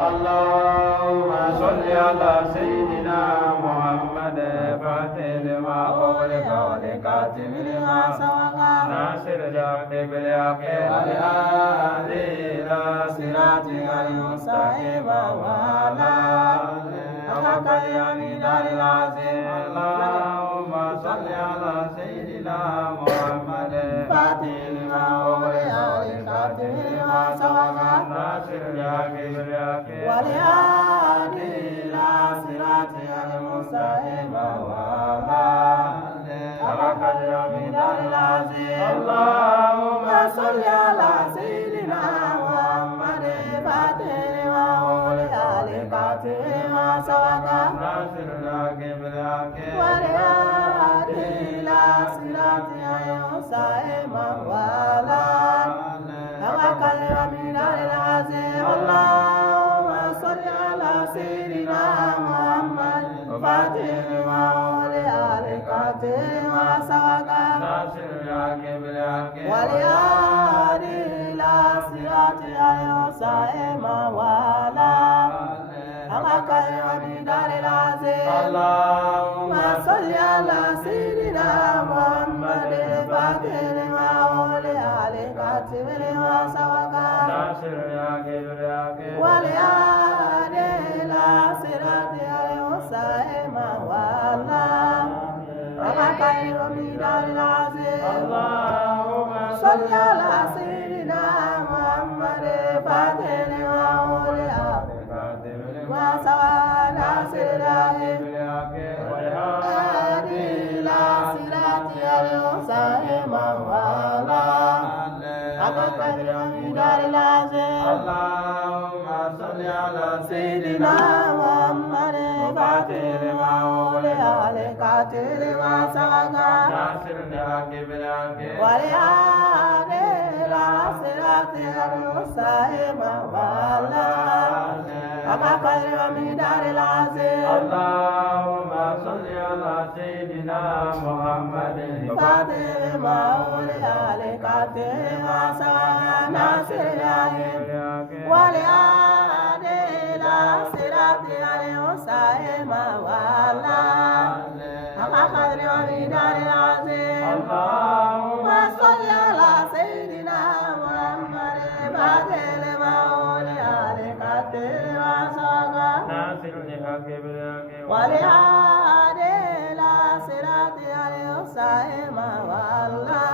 اللهم صل على سيدنا محمد فاتح لما أغلق والكاتب لما سبق ناصر الحق بالحق والهادي إلى صراطك المستقيم وعلى حق اليمين العظيم اللهم صل على سيدنا محمد فاتح لما أغلق والكاتب لما سبق ناصر الحق بالحق والهادي إلى صراطك المستقيم وعلى حق اليمين العظيم اللهم صل على سيدنا محمد فاتح لما أغلق والكاتب لما سبق ناصر الحق بالحق والهادي إلى صراطك المستقيم وعلى حق اليمين العظيم اللهم صل على سيدنا محمد فاتح لما أغلق والكاتب لما سبق ناصر الحق بالحق والهادي إلى صراطك المستقيم وعلى حق اليمين العظيم اللهم صل على سيدنا محمد فاتح لما أغلق والكاتب لما سبق ناصر الحق بالحق والهادي إلى صراطك المستقيم وعلى حق اليمين العظيم اللهم صل على سيدنا محمد فاتح لما أغلق والكاتب لما سبق ناصر الحق بالحق والهادي إلى صراطك المستقيم وعلى حق اليمين العظيم اللهم صل على سيدنا محمد فاتح لما أغلق والكاتب لما سبق ناصر الحق بالحق والهادي إلى صراطك المستقيم وعلى حق اليمين العظيم اللهم صل على سيدنا محمد فاتح لما أغلق والكاتب لما سبق ناصر الحق والهادي إلى صراطك المستقيم وعلى حق اليمين العظيم اللهم صل على سيدنا محمد فاتح لما أغلق والكاتب لما سبق ناصر الحق بالحق والهادي إلى صراطك المستقيم وعلى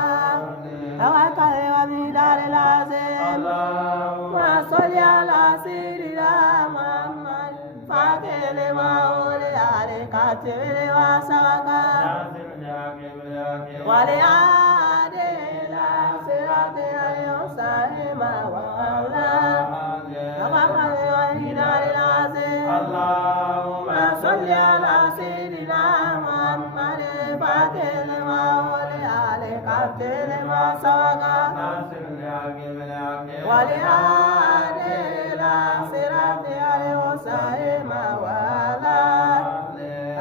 حق اليمين العظيم اللهم صل على سيدنا محمد فاتح لما أغلق والكاتب لما سبق ناصر الحق بالحق والهادي إلى صراطك المستقيم وعلى حق اليمين العظيم اللهم صل على سيدنا محمد فاتح لما أغلق والكاتب لما سبق ناصر الحق بالحق والهادي إلى صراطك المستقيم وعلى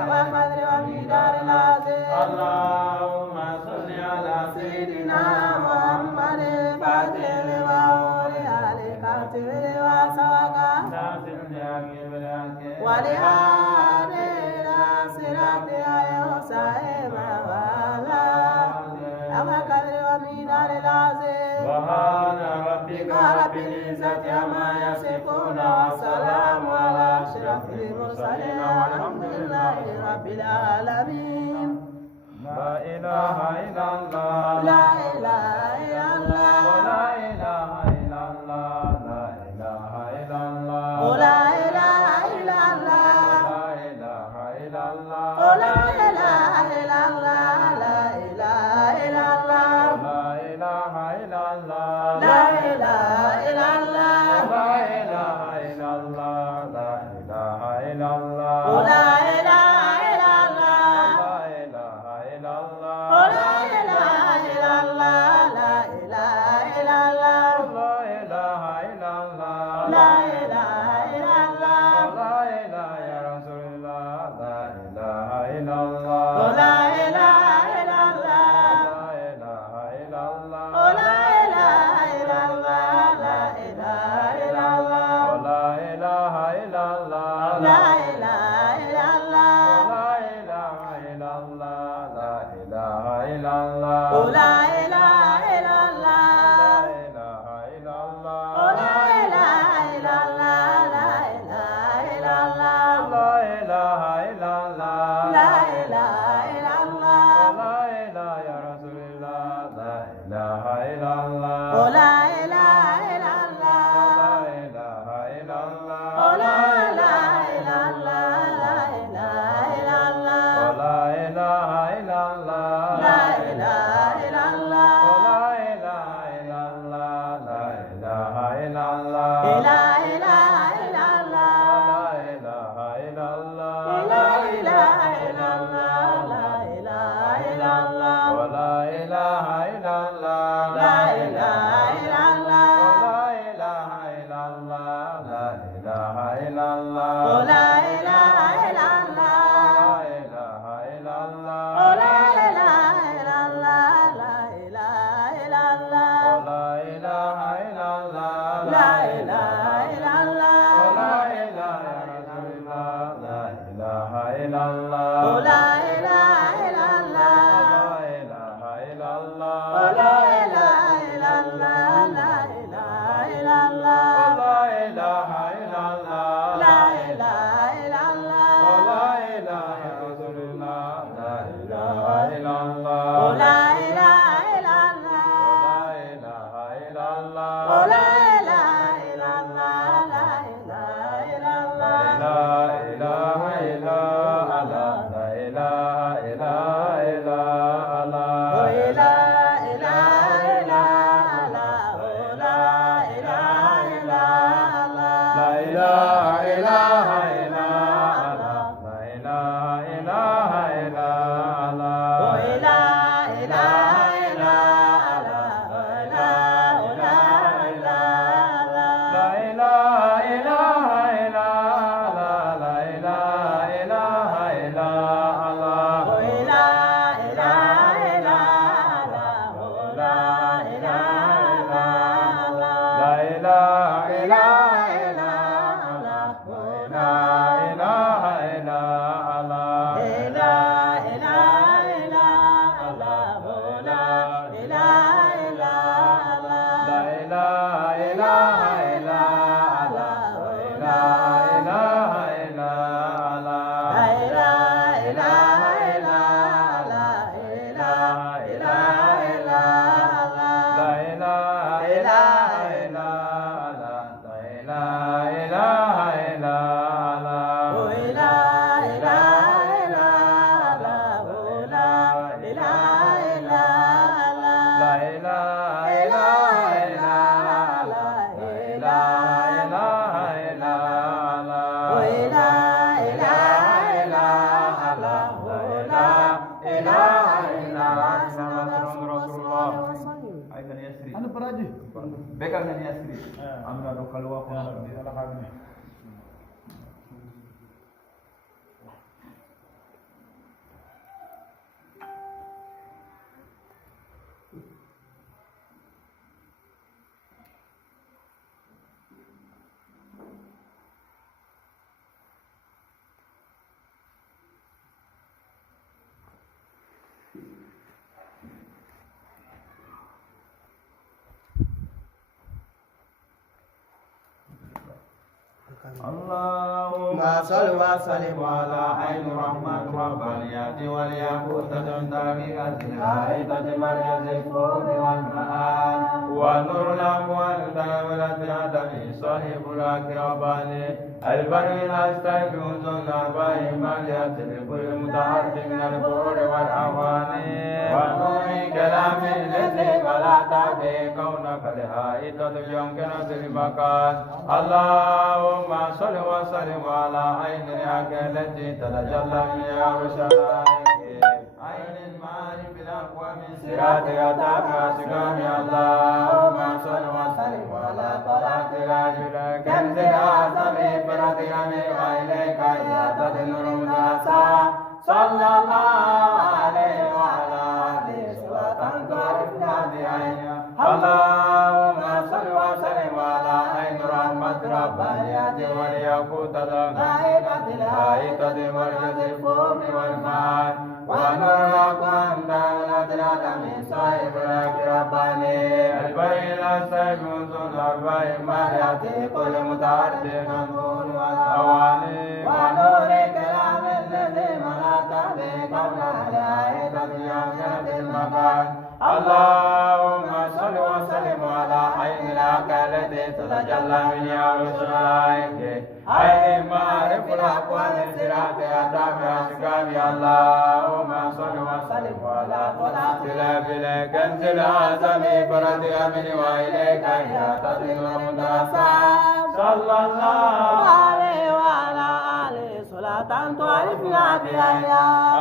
حق اليمين العظيم اللهم صل على سيدنا محمد فاتح لما أغلق والكاتب لما سبق ناصر الحق بالحق والهادي إلى صراطك المستقيم وعلى حق اليمين العظيم سبحان ربك رب العزة عما يصفون والسلام على أشرف المرسلين والحمد لله رب العالمين لا إله إلا الله لا إله إلا الله لا إله إلا الله لا إله إلا الله لا إله إلا الله لا إله إلا الله لا إله إلا الله لا إله إلا الله لا إله إلا الله لا إله إلا الله لا إله إلا الله لا إله إلا الله لا إله إلا الله لا إله إلا الله لا إله إلا الله لا إله إلا الله لا إله يا رسول الله لا إله إلا الله لا إله إلا الله لا إله إلا الله لا إله إلا الله لا إله إلا الله لا إله Bekal na niya street. Ano na daw kalwa ko na alakag niya. اللهم صل وسلم على عين رحمة ربانيات والياقوتة دقيقة الحائطة مركز الفوز والمآل ونور الأموال دولة الأدب صاحب الأكرباني البرين أستيقظ الأربع مالية لكل متعد من البرور والأواني ونور كلام الذي فلا تبي كونك الحائطة يمكن المكان اللهم صل وسلم على عين الحق التي تتجلى من يروشلايم عين المعارف الأقوى من صراطك تابع سقام اللهم صل وسلم على طلعة الرجل كنز الأعظم برتك من وإليك إذا تدنر مدرسا صلى الله عليه وعلى آله صلاة تعرفنا بعينها اللهم صل وسلم على عين رحمة ربانيات والياقوتة الحائطة مركز الفوم والماء ونور الأقوام دولة الأدم صاحب الأكرباني البين السيكون الأربع ماليات كل متعد منون والأواني ونور كلام الذي ملأت به قبل الحائطة يمكن المكان اللهم صل وسلم على عين الحق التي تتجلى من يروشلايم عين معرف الأقوال الصراط التابع أشكال اللهم صل وسلم على طلعت لا كنز الأعظم فرد أمن وإليك يا تدين المدرسة صلى الله عليه وعلى آله صلاة تعرفنا بها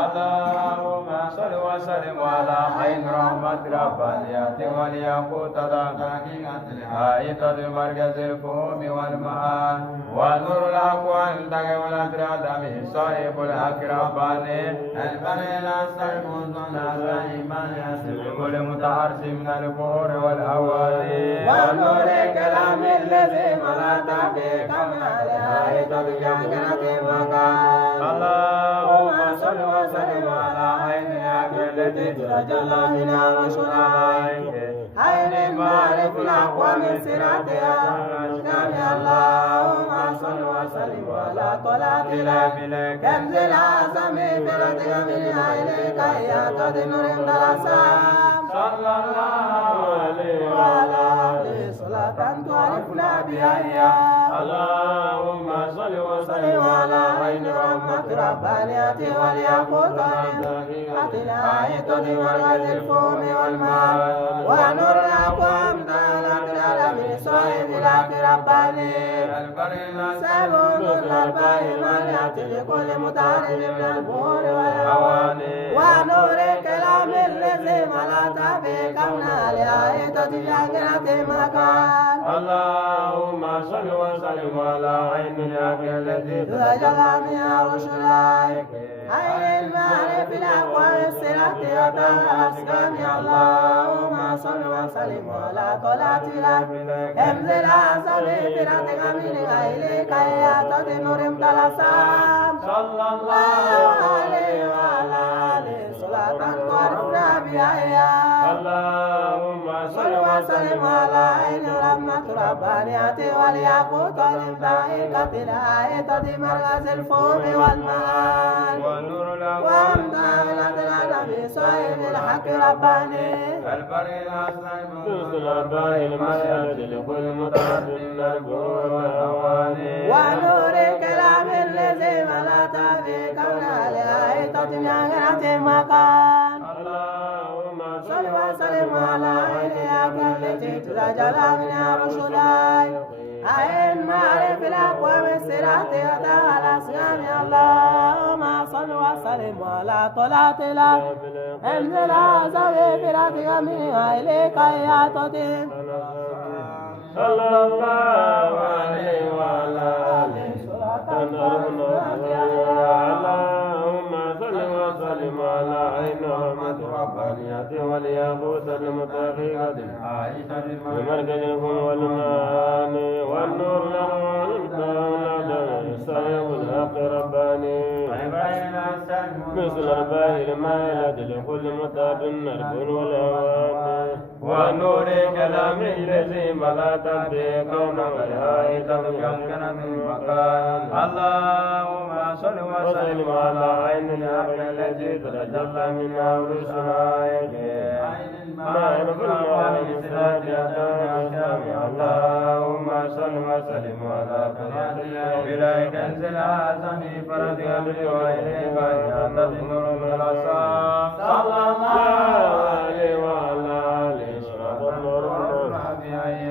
اللهم صل وسلم على عين رحمة ربانيات والياقوت حقيقة الحائطة مركز الفهوم والمعاني ونور الأقوال تقي والأدراد به صاحب الحق رباني البنين السلمون الإيمان يسر كل متعرس من البحور والأواني ونور كلام الذي ملأت به كمال الحائطة بجاكرة مكان اللهم صل وسلم على عين التي تتجلى منها رسولك عين المعرف الأقوام الصراطية أشكال اللهم صل وسلم على طلعت كنز الأعظم فرتك منها إليك يا تدين الأسام صلى الله عليه وعلى آله صلاة تعرفنا بها اللهم صل وسلم على عين رحمة ربانية والياقوت حقيقة الحائطة مركز الفهم والماء ونور الأقوام تعالت العالمين صاحب الحق رباني سبون الأرباع المانعة لكل متعرف من البحور والهواني ونور كلام الذي ملأت به كمنا لآية جاكرة مكان اللهم صل وسلم على عين الحق التي تتجلى منها رسلك عين المعرف الأقوال الصراطية الأسكان اللهم صل وسلم على طلعت كنز الأعظم فرتك منها إليك يا تدين الأسام صلى الله عليه وعلى آله صلاة تعرفنا بها اللهم صل وسلم على عين رحمة ربانية والياقوت الحقيقة الحائطة مركز الفهم والمعان وامداد الأدنى بصاحب الحق رباني البريد الأرباع المسألة لكل متعد من البحور والأواني ونور كلام الذي ملأت به كونها لآية جاكرة مكان اللهم صل وسلم على عينك التي تتجلى منها رسلك عين معرف الأقوام الصراطية الأسلام اللهم صل وسلم على طلعت انزل عزم براتك منها إليك يا تدين صلى الله عليه وعلى آله اللهم صل وسلم على عين رحمة ربانية والياقوت المتحققة بمركز الفم والمعان والنور صاحب الحق رباني مثل الباهي المائلة لكل متعب النرب والأوان ونور كلام الذي ملأت به كون والهائط يمكن من مكان اللهم صل وسلم على عين الحق التي تتجلى منها رسلك ما ينبغي على الإسلام اللهم صل وسلم على بلا كنز الأعظم فرد أمري وإليك يا تدين الأسام صلى الله عليه وعلى آله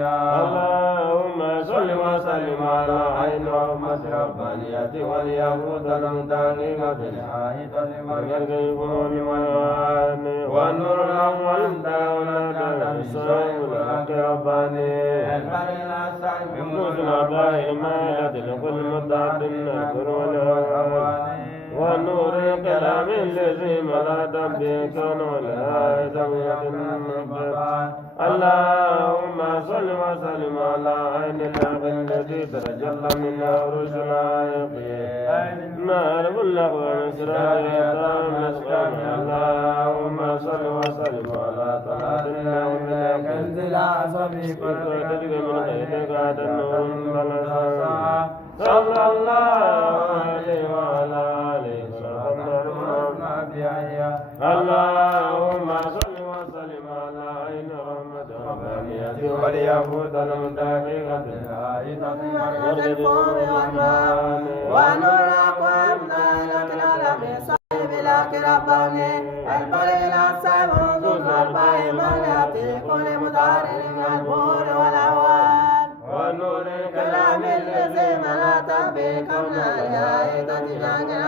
اللهم صل وسلم على عين رحمة ربانية والياقوت المتحققة بالحائطة مركز الفهم والمعان والنور الأول دولة صاحب الحق رباني مثل الأرباع المائلة لكل متعد النكر والهوان ونور كلام الذي ملأت به كون والهائط اللهم صل وسلم على عين الحق التي تتجلى منها رسلك نار اللغو مسرائيل اللهم صل وسلم على طلعت كنز الأعظم فرتك من غيرك عد النور صلى الله عليه وعلى آله اللهم صل وسلم على عين رحمة ربانية والياقوت المتحققة بالحائطة مركز الفم والماء ونور أقوام لك العالمين صاحب لك رباني البريل السيف منذ الباي من يأتي كل مدارر البور والأوان ونور كلام الذي ملأت به كون الآية تجاهل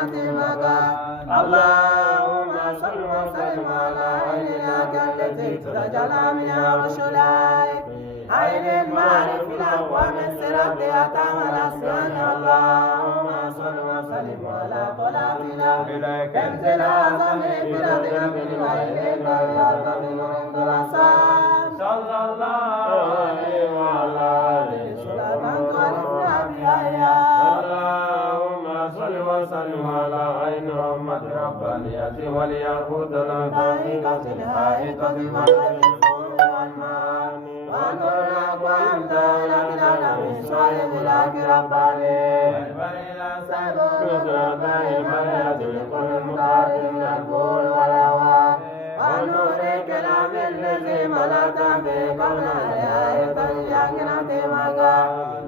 اللهم صل وسلم على عينك التي تتجلى منها رسلك عين المعرف الأقوام الصراط أتم الأسنان اللهم صل وسلم على طلعتنا كنز الأعظم بلادنا من عين البريات من عند الأسام صلى الله عليه وعلى آله صلاة تعرفنا بها اللهم صل وسلم على عين رحمة ربانية وليقود الحقيقة الحائطة والحكم والمال ونور أقوام دولة العالمين صاحب لك رباني البريل السيف نصر دائما يأتي لكل مطارد من البول والهوى ونور كلام الذي ملأت به كون الآية تجاهل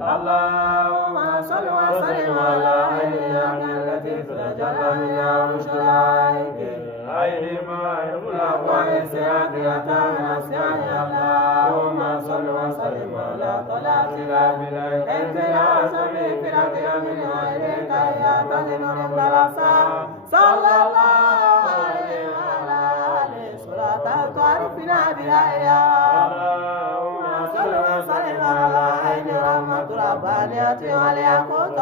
اللهم صل وسلم على عينك التي تتجلى منها رسلك عين ما يخلق وإسرائك من أسيان اللهم صل وسلم على طلعتنا بلك انزل عصبي فراتنا من عينك يعتزل الدرساء صلى الله عليه وعلى آله صلاة تعرفنا بها اللهم صل وسلم على عين رحمة ربانية والياقوت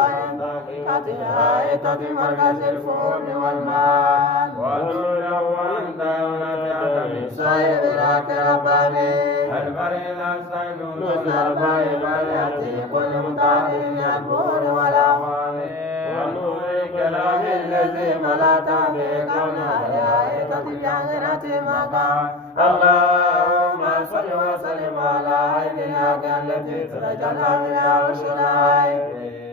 كتلائطة مركز الفون والمال ونور وانت ونجعل صاحب لك رباني البريل السيد نصر بايب يأتي كل مطارد البور والأوان ونور كلام الذي ملأت به كون الآية تجاهل مقام اللهم صل وسلم على عينك التي تتجلى منها رسلك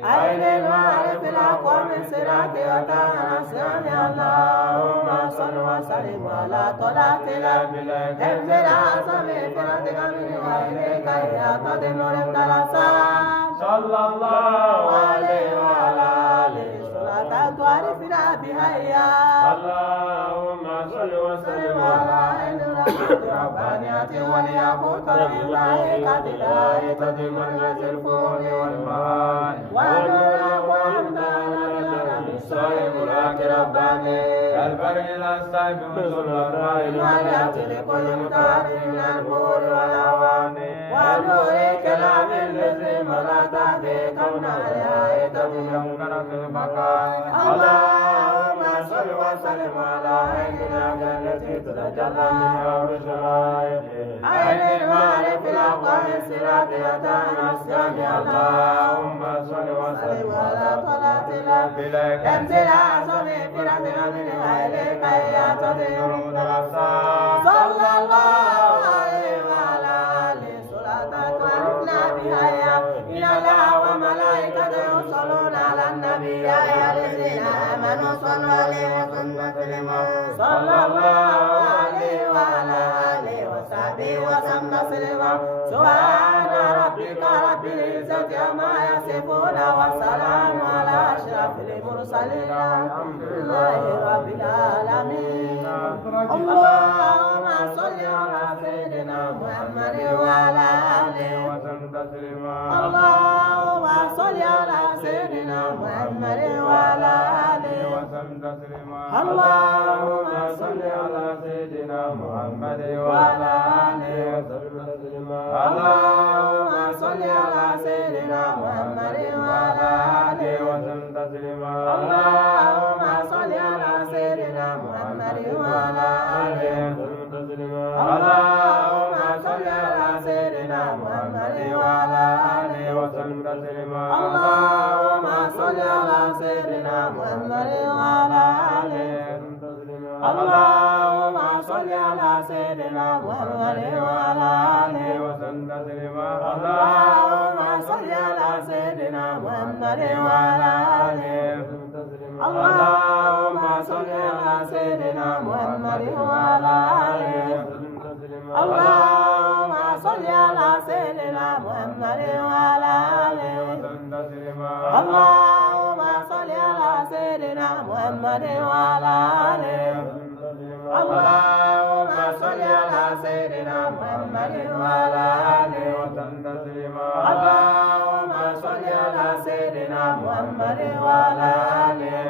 عين المعرف الأقوام الصراط وتعالى السامع اللهم صل وسلم على طلعتنا بلك انزل عصبي فراتك من عينك يعتد النور الدرسان صلى الله عليه وعلى آله صلاة تعرفنا بها اللهم صل وسلم على عين ربانية والياقوت الملائكة الآية مركز الفون والمال ونور أقوام دارنا صاحب لك رباني البريل السيف نصر الرائل واليأتي لكل مطارد من البور والأواني ونور كلام الذي ملأت به كون الآية تجاهل البقاء اللهم صل وسلم على عينك التي تتجلى منها رسلك عين المعرف الأقوام الصراط يتانا السامع اللهم صل وسلم على طلعتنا بلك انزل عصبي فراتنا من عينك يعتذر الدرسان صلى الله عليه وعلى آله صلاة تعرفنا بها إن الله وملائكته يصلون على النبي يا أيها الذين آمنوا صلوا عليه وسلموا تسليما صلى الله عليه وعلى آله وصحبه وسلم تسليما سبحان ربك رب العزة عما يصفون وسلام على أشرف المرسلين والحمد لله رب العالمين اللهم صل على سيدنا محمد وعلى آله وسلم تسليما اللهم صل على سيدنا محمد وعلى آله وسلم تسليما اللهم صل على سيدنا محمد وعلى آله وسلم تسليما اللهم صل على سيدنا محمد وعلى آله وسلم تسليما اللهم صل على سيدنا محمد وعلى آله وسلم تسليما اللهم صل على سيدنا محمد وعلى آله وسلم تسليما اللهم صل على سيدنا محمد وعلى آله وسلم تسليما اللهم صل على سيدنا محمد وعلى آله وسلم تسليما اللهم صل على سيدنا محمد وعلى آله وسلم تسليما اللهم صل على سيدنا محمد وعلى آله وسلم تسليما اللهم صل على سيدنا محمد وعلى آله وسلم تسليما اللهم صل محمد وعلى آله اللهم صل على سيدنا محمد وعلى آله وسلم تسليما اللهم صل على سيدنا محمد وعلى آله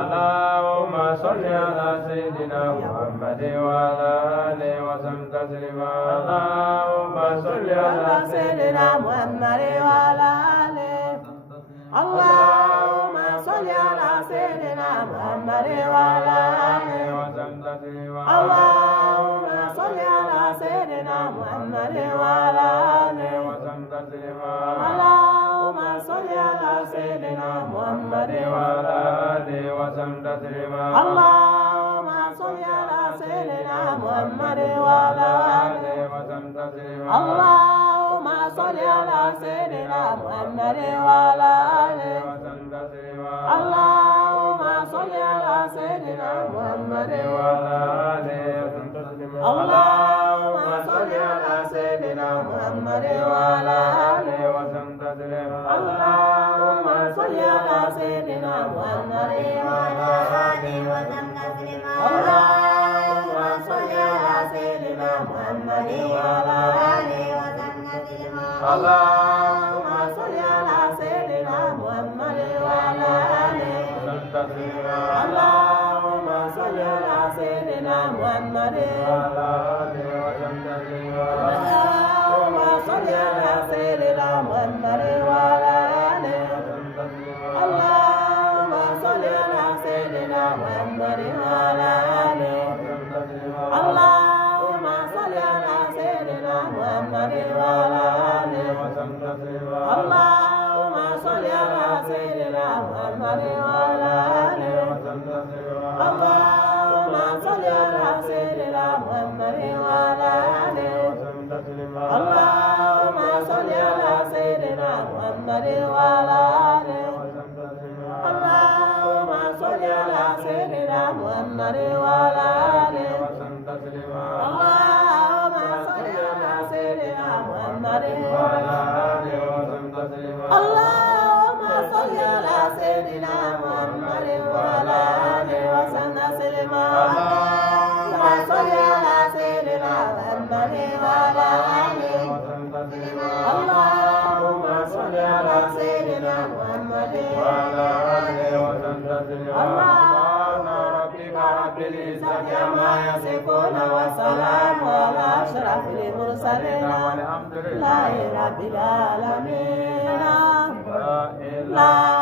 اللهم صل على سيدنا محمد وعلى آله وسلم تسليما اللهم صل على سيدنا محمد وعلى آله اللهم صل على سيدنا محمد وعلى آله وسلم تسليما اللهم صل على سيدنا محمد وعلى آله وسلم تسليما اللهم صل على سيدنا محمد وعلى آله وسلم تسليما اللهم صل على سيدنا محمد وعلى آله وسلم تسليما اللهم صل على سيدنا محمد وعلى آله وسلم تسليما اللهم صل على سيدنا محمد وعلى آله وسلم تسليما اللهم صل على سيدنا محمد وعلى آله وسلم تسليما اللهم صل على سيدنا محمد وعلى آله وسلم تسليما اللهم صل على سيدنا محمد وعلى آله وسلم تسليما اللهم صل على سيدنا محمد وعلى آله وسلم تسليما اللهم صل على سيدنا محمد وعلى آله وسلم تسليما اللهم صل على سيدنا محمد وعلى آله وسلم تسليما اللهم صل على سيدنا محمد وعلى آله وسلم تسليما اللهم صل على سيدنا محمد وعلى آله وسلم تسليما اللهم صل على سيدنا محمد وعلى آله وسلم تسليما اللهم صل على سيدنا محمد وعلى آله وسلم تسليما اللهم صل على سيدنا محمد وعلى آله وسلم تسليما اللهم صل على سيدنا محمد وعلى آله وسلم تسليما اللهم صل على سيدنا محمد وعلى آله وسلم تسليما اللهم صل على سيدنا محمد وعلى آله وسلم تسليما اللهم صل على سيدنا محمد وعلى آله وسلم تسليما اللهم صل على سيدنا محمد وعلى آله وسلم تسليما سبحان ربك رب العزة عما يصفون وسلام على أشرف المرسلين والحمد لله رب العالمين لا